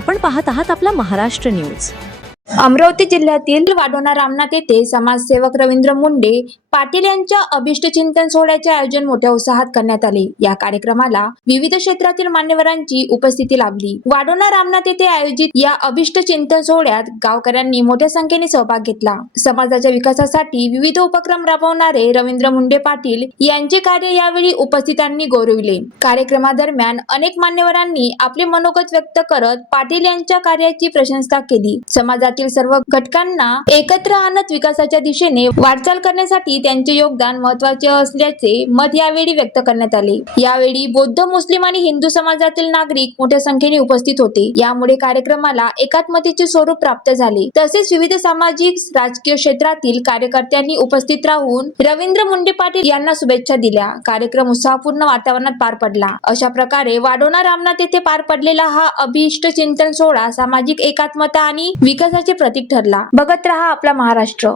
आपण पाहत आहात आपला महाराष्ट्र न्यूज। अमरावती जिल्ह्यातील वाढोणा रामनाथ येथे समाजसेवक रवींद्र मुंडे पाटील यांच्या अभिष्ट चिंतन सोहळ्याचे आयोजन मोठ्या उत्साहात करण्यात आले। या कार्यक्रमाला विविध क्षेत्रातील मान्यवरांची उपस्थिती लाभली। वाढोणा रामनाथ येथे आयोजित या अभिष्ट चिंतन सोहळ्यात गावकऱ्यांनी मोठ्या संख्येने सहभाग घेतला। समाजाच्या विकासासाठी विविध उपक्रम राबवणारे रवींद्र मुंडे पाटील यांचे कार्य यावेळी उपस्थितांनी गौरविले। कार्यक्रमादरम्यान अनेक मान्यवरांनी आपले मनोगत व्यक्त करत पाटील यांच्या कार्याची प्रशंसा केली। समाजातील सर्व घटकांना एकत्र आणत विकासाच्या दिशेने वाटचाल करण्यासाठी त्यांचे योगदान महत्त्वाचे असल्याचे मत यावेळी व्यक्त करण्यात आले। यावेळी बौद्ध, मुस्लिम आणि हिंदू समाजातील नागरिक मोठ्या संख्येने उपस्थित होते। यामुळे कार्यक्रमाला एकात्मतेचे स्वरूप प्राप्त झाले। तसेच विविध सामाजिक राजकीय क्षेत्रातील कार्यकर्त्यांनी उपस्थित राहून रवींद्र मुंडे पाटील यांना शुभेच्छा दिल्या। कार्यक्रम उत्साहपूर्ण वातावरणात पार पडला। अशा प्रकारे वाढोणा रामनाथ येथे पार पडलेला हा अभिष्ट चिंतन सोहळा सामाजिक एकात्मता आणि विकासाचे प्रतीक ठरला। बघत रहा आपला महाराष्ट्र।